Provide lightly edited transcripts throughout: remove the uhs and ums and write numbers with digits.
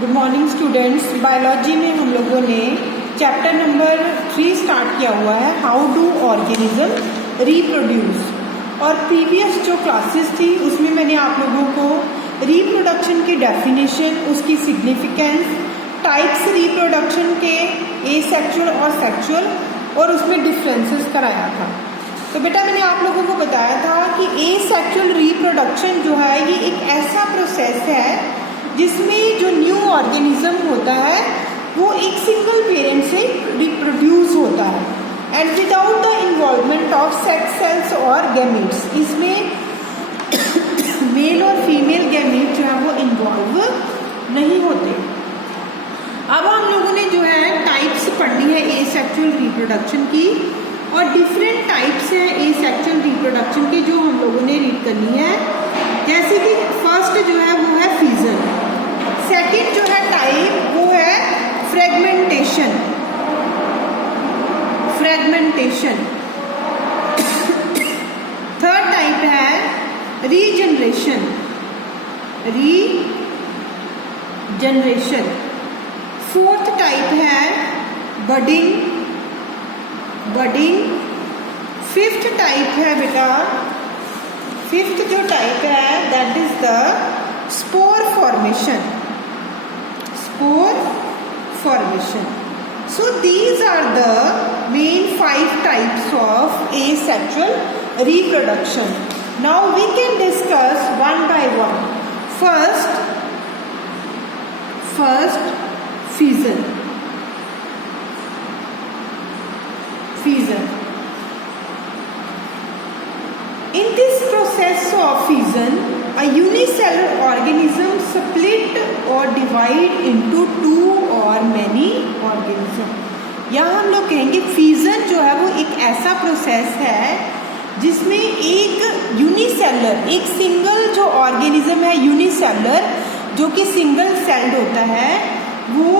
Good morning students. Biology में हम लोगों ने चैप्टर नंबर 3 स्टार्ट किया हुआ है, हाउ डू ऑर्गेनिज्म रिप्रोड्यूस। और प्रीवियस जो क्लासेस थी उसमें मैंने आप लोगों को रिप्रोडक्शन की डेफिनेशन, उसकी सिग्निफिकेंस, टाइप्स रिप्रोडक्शन के एसेक्सुअल और सेक्सुअल, और उसमें डिफरेंसेस कराया था। तो बेटा मैंने आप लोगों को बताया था कि एसेक्सुअल रिप्रोडक्शन जो है ये एक ऐसा प्रोसेस है जिसमें जो न्यू ऑर्गेनिज्म होता है वो एक सिंगल पेरेंट से रिप्रोड्यूस होता है and without the involvement of sex cells और गैमीट्स। इसमें मेल और फीमेल गैमीट जो है वो इन्वॉल्व नहीं होते। अब हम लोगों ने जो है टाइप्स पढ़नी है एसेक्सुअल रिप्रोडक्शन की, और डिफरेंट टाइप्स हैं एसेक्सुअल रिप्रोडक्शन की जो हम लोगों ने रीड करनी है। जैसे कि फर्स्ट जो है वो है फीजन, सेकंड जो है टाइप वो है फ्रेगमेंटेशन, थर्ड टाइप है रीजनरेशन, फोर्थ टाइप है बडिंग, फिफ्थ टाइप है बेटा, फिफ्थ जो टाइप है that is the spore formation. So these are the main 5 types of asexual reproduction. Now we can discuss one by one. First fission. In this process of fission, a unicellular organism split or divide into two or many organism. यहाँ हम लोग कहेंगे fusion जो है वो एक ऐसा process है जिसमें एक यूनिसेलर, एक सिंगल जो ऑर्गेनिज्म है यूनिसेलर जो कि सिंगल सेल्ड होता है वो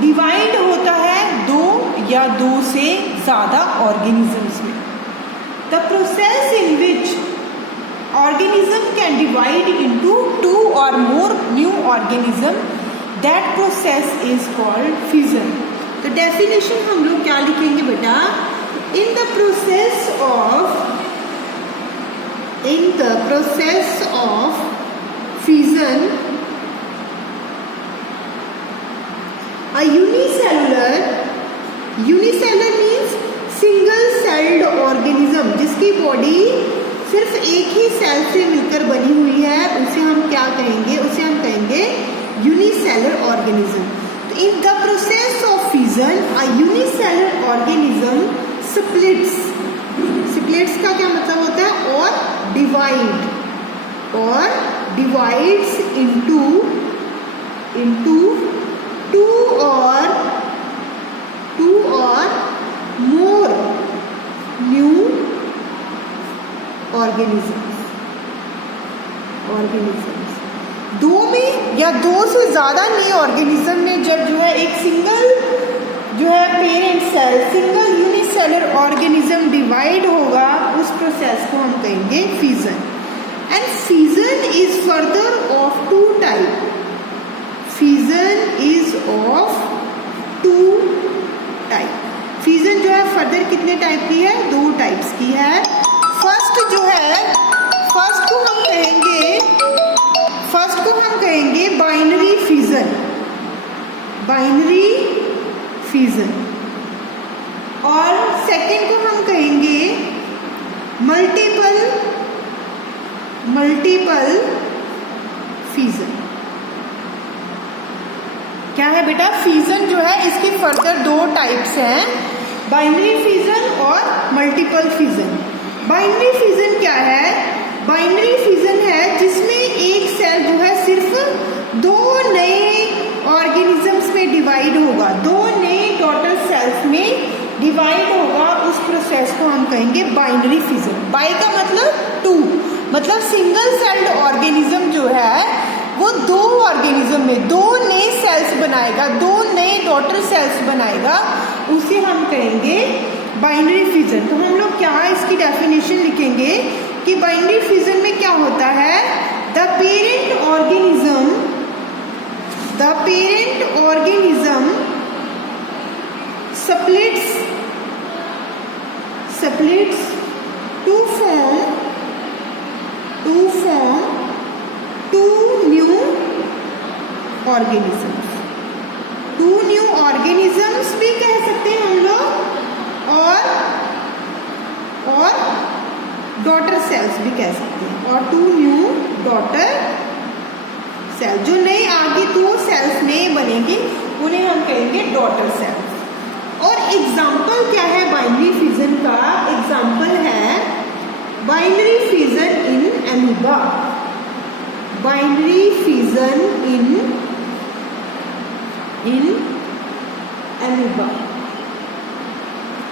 डिवाइड होता है दो या दो से ज़्यादा ऑर्गेनिजम्स में। The process in which organism can divide into two or more new organism, that process is called fission. तो डेफिनेशन हम लोग क्या लिखेंगे बेटा, in the process of fission a unicellular means single celled organism जिसकी body सिर्फ एक ही cell से मिलकर बनी हुई है, उसे हम क्या कहेंगे, उसे हम कहेंगे यूनिसेलर ऑर्गेनिज्म। तो in the process of fission a unicellular organism splits का क्या मतलब होता है, और डिवाइड्स इनटू टू और मोर न्यू ऑर्गेनिजम्स। दो में या दो से ज़्यादा नए ऑर्गेनिज्म में जब जो है एक सिंगल जो है parent cell, single unicellular organism divide होगा, उस प्रोसेस को हम कहेंगे fission. And fission is further of two type, fission जो है फर्दर कितने टाइप की है, 2 टाइप्स की है। फर्स्ट को हम कहेंगे बाइनरी फिजन, और सेकंड को हम कहेंगे मल्टीपल फिजन। क्या है बेटा, फिजन जो है इसकी फर्दर 2 टाइप्स हैं, बाइनरी फिजन और मल्टीपल फिजन। बाइनरी फिजन क्या है, बाइनरी फिजन है जिसमें एक सेल जो है सिर्फ 2 नए ऑर्गेनिजम्स में डिवाइड होगा, 2 नए डॉटर सेल्स में डिवाइड होगा, उस प्रोसेस को हम कहेंगे बाइनरी फिजन। बाई का मतलब 2, मतलब सिंगल सेल्ड ऑर्गेनिज्म जो है वो 2 ऑर्गेनिज्म में 2 नए सेल्स बनाएगा, 2 नए डॉटर सेल्स बनाएगा, उसे हम कहेंगे बाइनरी फिजन। तो हम लोग क्या इसकी डेफिनेशन लिखेंगे कि बाइनरी फिजन में क्या होता है, the parent organism the parent organism splits to form two new organisms. Two new organisms भी कह सकते हैं हम लोग, और डॉटर सेल्स भी कह सकते हैं, और टू न्यू डॉटर सेल्स, जो नए आगे दो सेल्स नए बनेंगे उन्हें हम कहेंगे डॉटर सेल्स। और एग्जाम्पल क्या है बाइनरी फिजन का? एग्जाम्पल है बाइनरी फिजन इन एमीबा। बाइनरी फिजन इन एमीबा।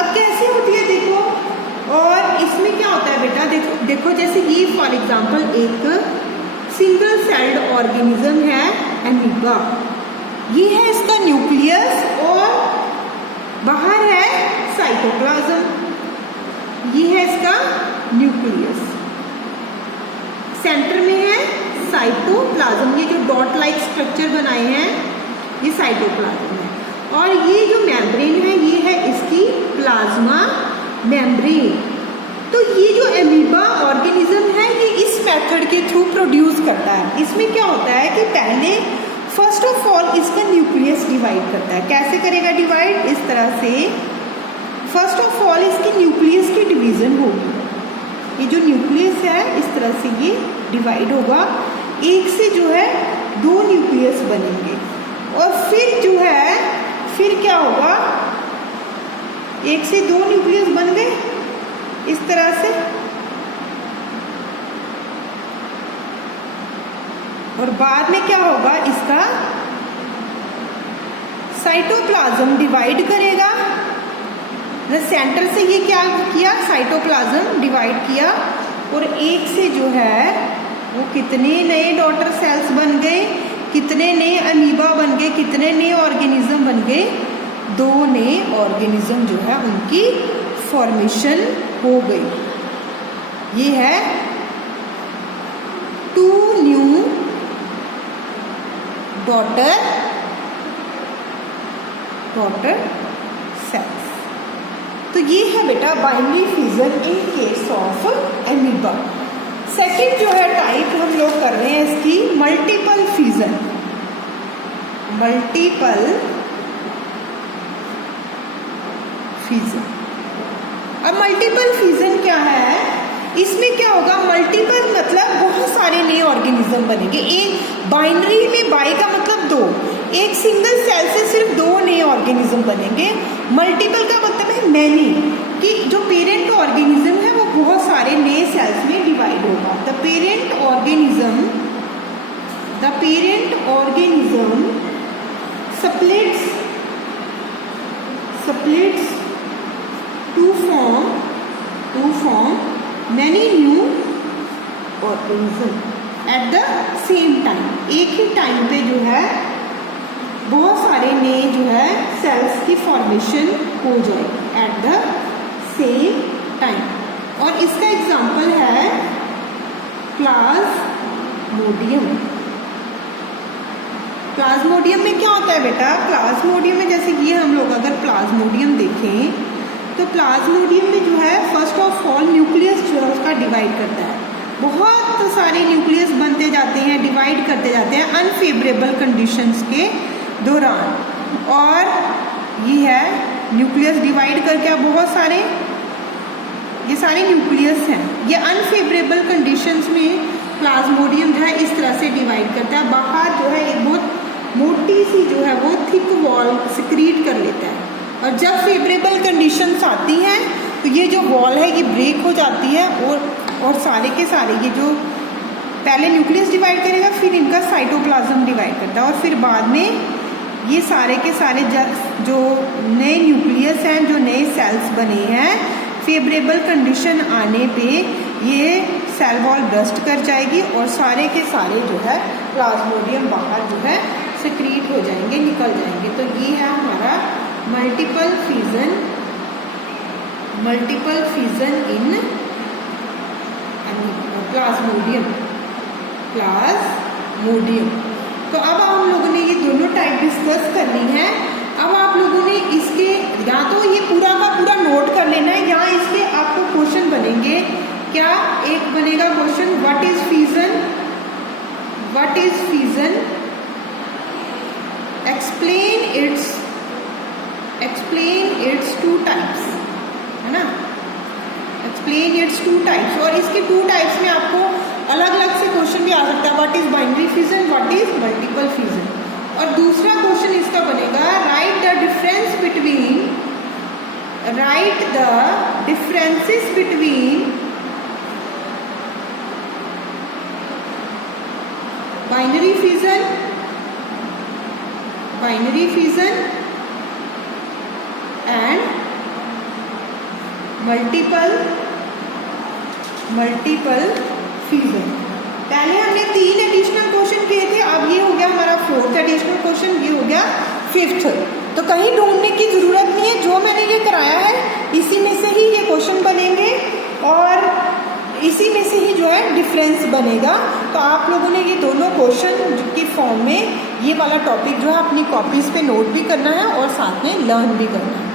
अब कैसे होती है देखो, और इसमें क्या होता है बेटा, देखो जैसे ये फॉर एग्जाम्पल एक सिंगल सेल्ड ऑर्गेनिज्म है एमीबा। ये है इसका न्यूक्लियस और बाहर है साइटोप्लाज्म। ये है इसका न्यूक्लियस, सेंटर में है साइटोप्लाज्म। ये जो डॉट लाइक स्ट्रक्चर बनाए हैं ये साइटोप्लाज्म है, और ये जो मेम्ब्रेन है ये है इसकी प्लाज्मा मेम्ब्रेन। तो ये जो एमीबा ऑर्गेनिज्म है ये इस मेथड के थ्रू प्रोड्यूस करता है। इसमें क्या होता है कि पहले फर्स्ट ऑफ ऑल इसका न्यूक्लियस डिवाइड करता है। कैसे करेगा डिवाइड? इस तरह से फर्स्ट ऑफ ऑल इसकी न्यूक्लियस की डिवीजन होगी। ये जो न्यूक्लियस है इस तरह से ये डिवाइड होगा, एक से जो है दो न्यूक्लियस बनेंगे, और फिर जो है फिर क्या होगा, एक से दो न्यूक्लियस बन गए इस तरह से, और बाद में क्या होगा, इसका साइटोप्लाज्म डिवाइड करेगा। सेंटर से ये क्या किया, साइटोप्लाज्म डिवाइड किया, और एक से जो है वो कितने नए डॉटर सेल्स बन गए, कितने नए अमीबा बन गए, कितने नए ऑर्गेनिज्म बन गए, दो नए ऑर्गेनिज्म जो है उनकी फॉर्मेशन हो गई। ये है टू न्यू डॉटर सेल्स। तो ये है बेटा binary fission in case of amoeba. Second जो है टाइप हम लोग कर रहे हैं इसकी मल्टीपल फिजन। Multiple fission. अब मल्टीपल फिजन क्या है? इसमें क्या होगा, मल्टीपल मतलब बहुत सारे नए ऑर्गेनिज्म बनेंगे। एक बाइनरी में बाई का मतलब दो, एक सिंगल सेल से सिर्फ दो नए ऑर्गेनिज्म बनेंगे। मल्टीपल का मतलब है मैनी, कि जो पेरेंट ऑर्गेनिज्म है वो बहुत सारे नए सेल्स में डिवाइड होगा। The parent organism splits to form many new organism at the same time। एक ही टाइम पे जो है बहुत सारे नए जो है सेल्स की फॉर्मेशन हो जाएगी एट द सेम टाइम। और इसका एग्जाम्पल है प्लाज्मोडियम। प्लाज्मोडियम में क्या होता है बेटा, प्लाज्मोडियम में जैसे ये हम लोग अगर प्लाज्मोडियम देखें तो प्लाज्मोडियम में जो है फर्स्ट ऑफ ऑल न्यूक्लियस जो है उसका डिवाइड करता है। बहुत सारे न्यूक्लियस बनते जाते हैं, डिवाइड करते जाते हैं अनफेवरेबल कंडीशंस के दौरान। और ये है न्यूक्लियस डिवाइड करके बहुत सारे ये सारे न्यूक्लियस हैं। ये अनफेवरेबल कंडीशंस में प्लाज्मोडियम जो है इस तरह से डिवाइड करता है। बाहर जो है एक बहुत मोटी सी जो है वो थिक वॉल सिक्रीट कर लेता है, और जब फेवरेबल कंडीशंस आती हैं तो ये जो वॉल है ये ब्रेक हो जाती है, और सारे के सारे ये जो पहले न्यूक्लियस डिवाइड करेगा, फिर इनका साइटोप्लाज्म डिवाइड करता है, और फिर बाद में ये सारे के सारे जो नए न्यूक्लियस हैं, जो नए सेल्स बने हैं, फेवरेबल कंडीशन आने पे ये सेल वॉल बर्स्ट कर जाएगी और सारे के सारे जो है प्लाज्मोडियम बाहर जो है सिक्रीट हो जाएंगे, निकल जाएंगे। तो ये है हमारा मल्टीपल फिजन इन प्लाज्मोडियम। तो अब हम लोगों ने ये दोनों इट्स टू टाइप्स, है ना, एक्सप्लेन इट्स टू टाइप्स। और इसके टू टाइप्स में आपको अलग अलग से क्वेश्चन भी आ सकता है, what is binary fission, what is multiple fission. और दूसरा क्वेश्चन इसका बनेगा, right the differences between binary fission and multiple fission. पहले हमने 3 एडिशनल क्वेश्चन किए थे, अब ये हो गया हमारा 4th एडिशनल क्वेश्चन, ये हो गया 5th। तो कहीं ढूंढने की जरूरत नहीं है, जो मैंने ये कराया है इसी में से ही ये क्वेश्चन बनेंगे और इसी में से ही जो है डिफरेंस बनेगा। तो आप लोगों ने ये दोनों क्वेश्चन की फॉर्म में ये वाला टॉपिक जो है अपनी कॉपीज पे नोट भी करना है और साथ में लर्न भी करना है।